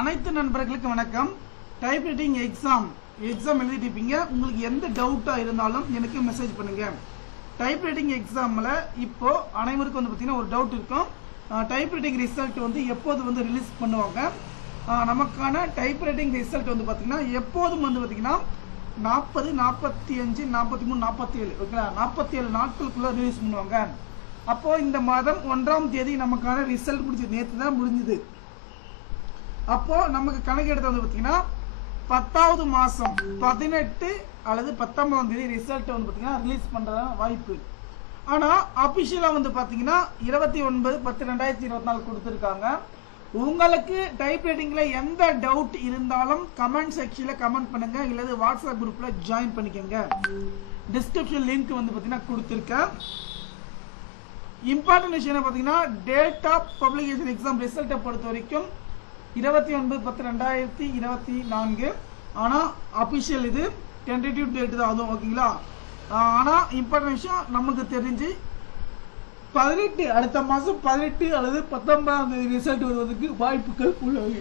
அனைத்து நண்பர்களுக்கு வணக்கம். டைப்ரைட்டிங் எக்ஸாம் எழுதிட்டு இருப்பீங்க. உங்களுக்கு எந்த டவுட்டா இருந்தாலும் எனக்கு மெசேஜ் பண்ணுங்க. டைப்ரைட்டிங் எக்ஸாம்ல இப்போ அனைவருக்கும் வந்து பார்த்தீங்கன்னா ஒரு டவுட் இருக்கும். டைப்ரைட்டிங் ரிசல்ட் வந்து எப்போது வந்து ரிலீஸ் பண்ணுவாங்க? நமக்கான டைப்ரைட்டிங் ரிசல்ட் வந்து பார்த்தீங்கன்னா எப்போதும் வந்து பார்த்தீங்கன்னா 40, 45, 43, 47 ஓகேங்களா, 47 நாட்களுக்குள்ள ரிலீஸ் பண்ணுவாங்க. அப்போ இந்த மாதம் 1ஆம் தேதி நமக்கான ரிசல்ட் முடிஞ்சது, நேற்று தான் முடிஞ்சது. அப்போ நமக்கு கணக்கு எடுத்து வந்து பார்த்தீங்கன்னா 10வது மாதம் 18 அல்லது 19ஆம் தேதி ரிசல்ட் வந்து பார்த்தீங்கன்னா ரிலீஸ் பண்ணுறதான வாய்ப்பு. ஆனால் அபிஷியலாக வந்து பார்த்தீங்கன்னா 29/10/2024 கொடுத்துருக்காங்க. உங்களுக்கு டைப்ரைட்டிங்கில் எந்த டவுட் இருந்தாலும் கமெண்ட் செக்ஷனில் கமெண்ட் பண்ணுங்க, இல்லது வாட்ஸ்அப் குரூப்பில் ஜாயின் பண்ணிக்கோங்க. டிஸ்கிரிப்ஷன் லிங்க் வந்து பார்த்தீங்கன்னா கொடுத்துருக்கேன். இம்பார்ட்டன்ட் விஷயம் பார்த்தீங்கன்னா டேட் ஆஃப் பப்ளிகேஷன் எக்ஸாம் ரிசல்ட்டை பொறுத்த வரைக்கும் 29/10/2024. ஆனால் அபிஷியல் இது டென்டேட்டிவ் டேட் தான், அதுவும் ஓகேங்களா. ஆனால் இம்பார்ட்டன்ட் விஷயம் நமக்கு தெரிஞ்சு 18 அடுத்த மாதம் 18 அல்லது 19ஆம் தேதி ரிசல்ட் வருவதற்கு வாய்ப்புகள் உள்ளது.